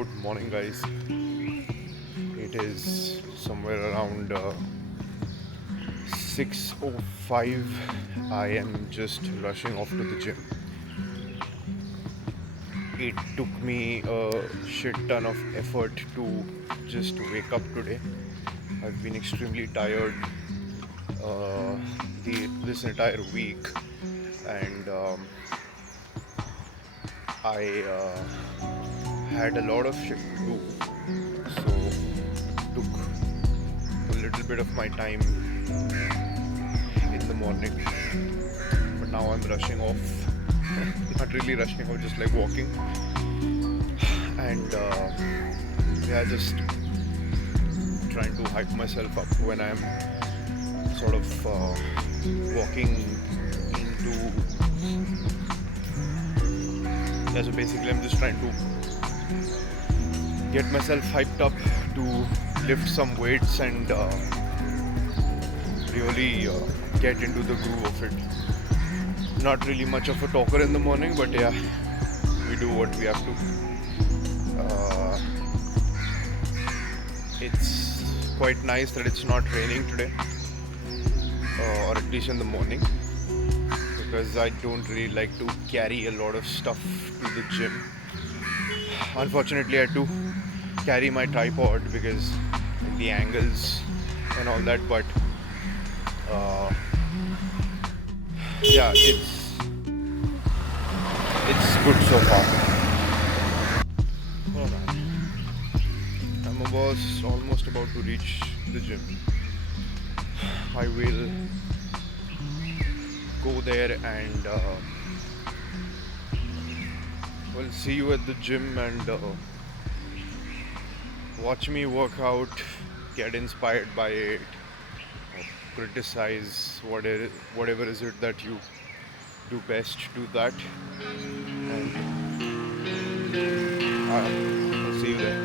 good morning, guys. It is somewhere around 6:05. I am just rushing off to the gym. It took me a shit ton of effort to just wake up today. I've been extremely tired this entire week, and I had a lot of shit to do, so took a little bit of my time in the morning. But now I'm rushing off. Not really rushing off, just like walking. And yeah, just trying to hype myself up when I'm sort of walking into. Yeah, so basically, I'm just trying to get myself hyped up to lift some weights and really get into the groove of it. Not really much of a talker in the morning, but yeah, we do what we have to. It's quite nice that it's not raining today, or at least in the morning, because I don't really like to carry a lot of stuff to the gym. Unfortunately, I had to carry my tripod because the angles and all that, but yeah, it's good so far. Oh man, I'm almost about to reach the gym. I will go there and well, see you at the gym and watch me work out, get inspired by it, or criticize whatever is it that you do best, do that, and I'll see you there.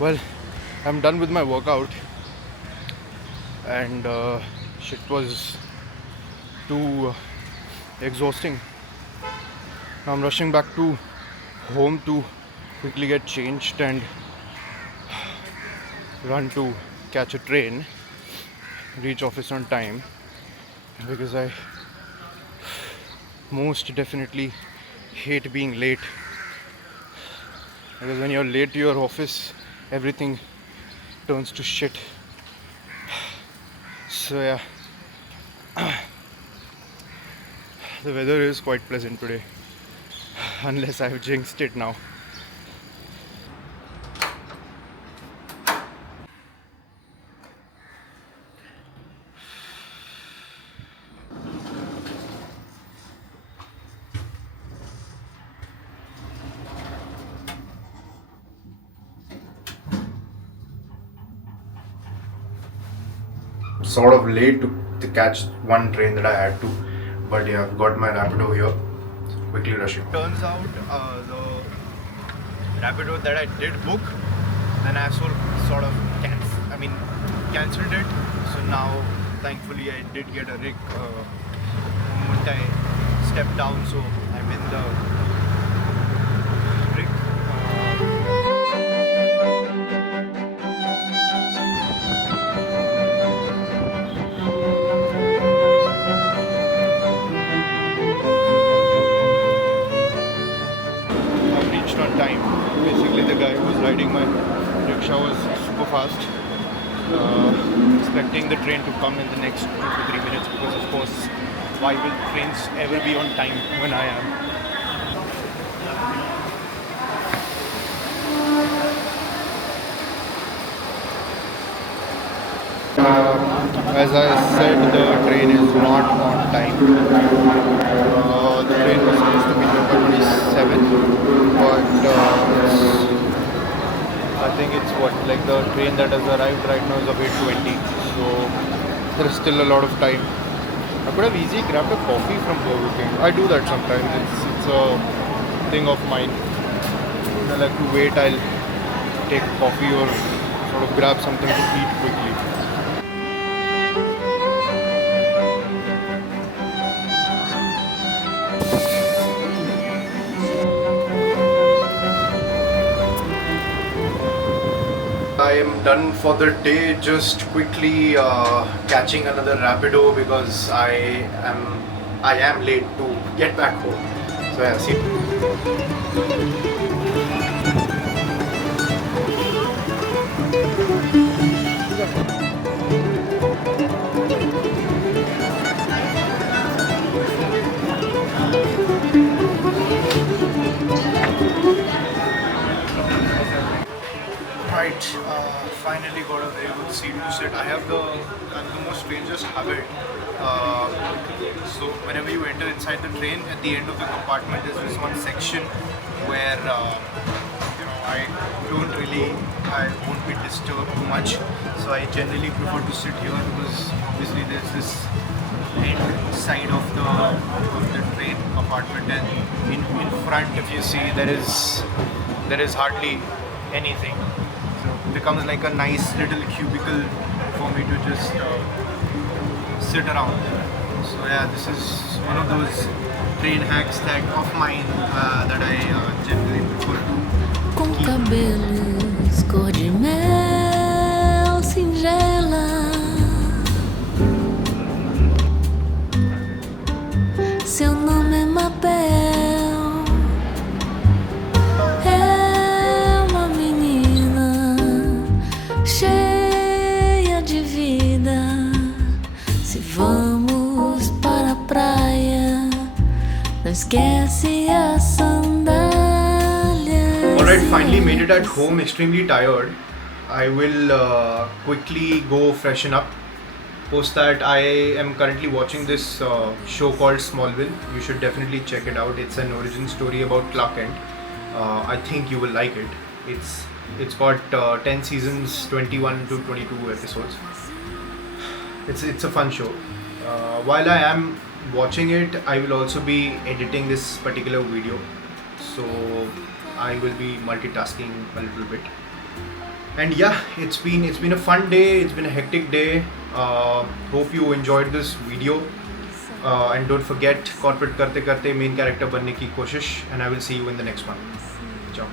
Well, I'm done with my workout, and shit was too exhausting. Now I'm rushing back to home to quickly get changed and run to catch a train, reach office on time, because I most definitely hate being late. Because when you're late to your office, everything turns to shit. So yeah, the weather is quite pleasant today, unless I've jinxed it now. Sort of late to catch one train that I had to, but yeah, I've got my Rapido here. quickly rushing. Turns out the Rapido that I did book, then I sort of cancelled it. So now, thankfully, I did get a rig. Moment I stepped down, so I'm in the rig. I've reached on time. Basically, the guy who was riding my rickshaw was super fast. Expecting the train to come in the next 2 to 3 minutes because, of course, why will trains ever be on time when I am? As I said, the train is not on time. The train was supposed to be here by 27, but I think it's like the train that has arrived right now is of 8:20, so there is still a lot of time. I could have easily grabbed a coffee from Burger King. I do that sometimes. It's a thing of mine. When I like to wait, I'll take coffee or sort of grab something to eat quickly. I am done for the day, just quickly catching another Rapido because I am late to get back home. So yeah, see. Right, finally got a very good seat to sit. I have the most strangest habit. So whenever you enter inside the train, at the end of the compartment there's this one section where I won't be disturbed too much. So I generally prefer to sit here because obviously there's this end side of the train compartment, and in front, if you see, there is hardly anything. So it becomes like a nice little cubicle for me to just sit around. So yeah, this is one of those train hacks of mine that I generally prefer to Com keep. cabelos cor de mel singela, seu nome é Mabel, é uma menina cheia de vida. Se vamos para a praia, não esquece a sandália. Alright, finally made it at home, extremely tired. I will quickly go freshen up. Post that, I am currently watching this show called Smallville. You should definitely check it out. It's an origin story about Clark Kent. I think you will like it. It's got 10 seasons, 21 to 22 episodes. It's a fun show. While I am watching it, I will also be editing this particular video, so I will be multitasking a little bit. And yeah, it's been a fun day. It's been a hectic day. Hope you enjoyed this video, and don't forget, corporate karte karte main character बनने की कोशिश, and I will see you in the next one. Ciao.